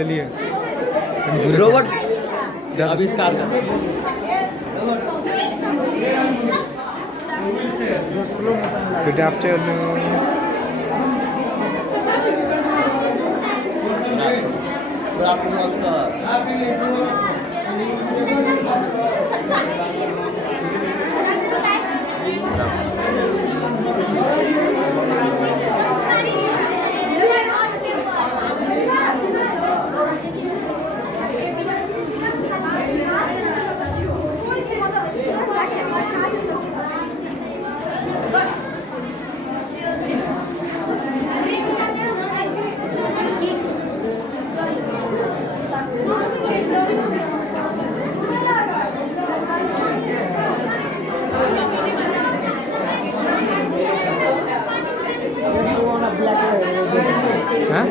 ले लिए रोबोट आविष्कार कर Good afternoon. Hah?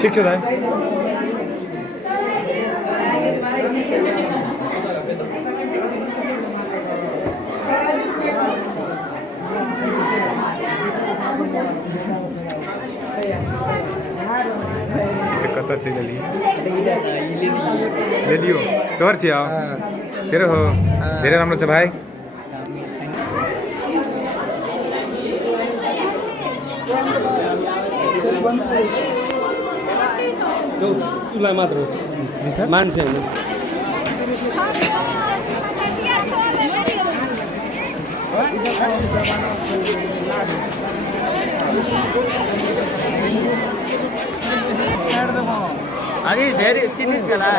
ठीक छ दाइ कता चाहिँ ले लियो घर चाहिँ तेरो हो धेरै राम्रो छ भाइ तुला मात्र मान्छे होइन अघि धेरै चिनिस् होला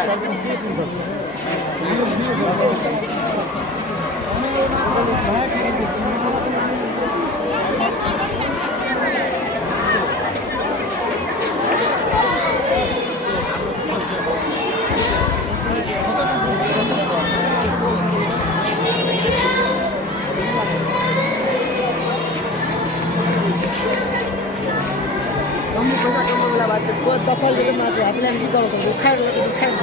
दफल गरेर मात्र आफूले हामी गर्न सक्छौँ खाएर खाएर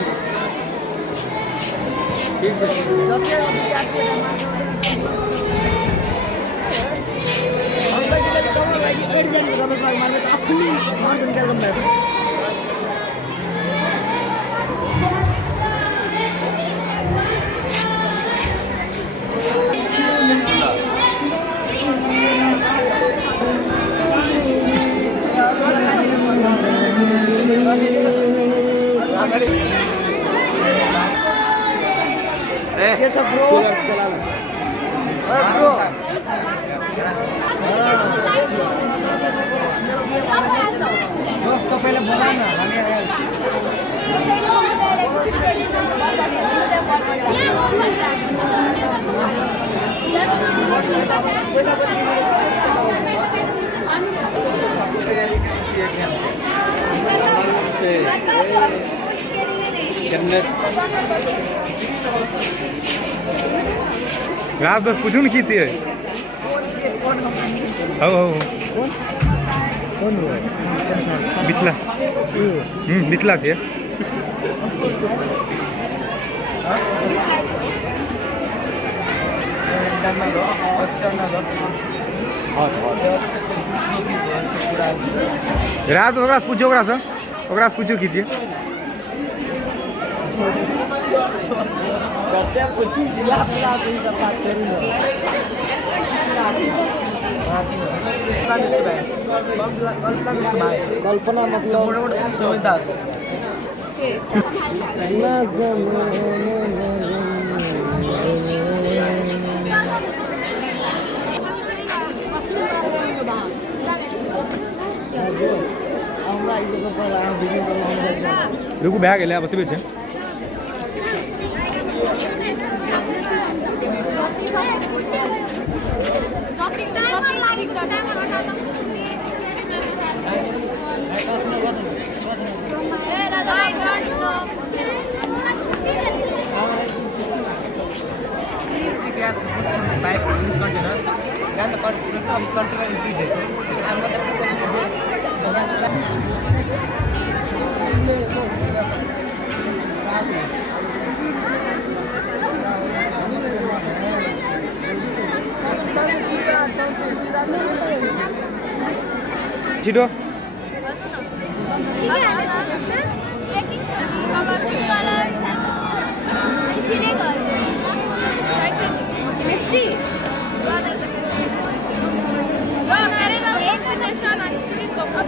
लागि एडजन रमेश बाबु मार्ने त आफूले मर्छन् क्यालकम भएको के छ ब्रो ब्रो दोस्त तपाईँले बोला न हामी राजदास पूछूं ना की चाहिए हो बिचला बिचला चाहिए राज ओकरा से पूछो कीजिए कल्पना मतलब सुमिदास रुकू भए गेलै आब बतबै छै gas pipe in this container, then the pressure of this container increases. And when the pressure increases, the gas छिटो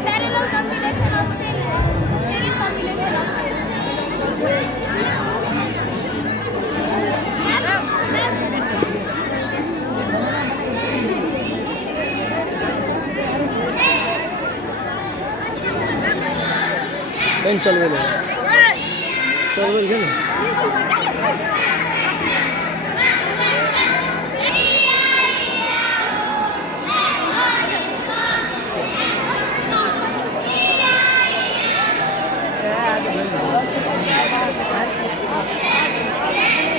Parallel combination of series combination of चल बोलो चल बोल गया Yeah.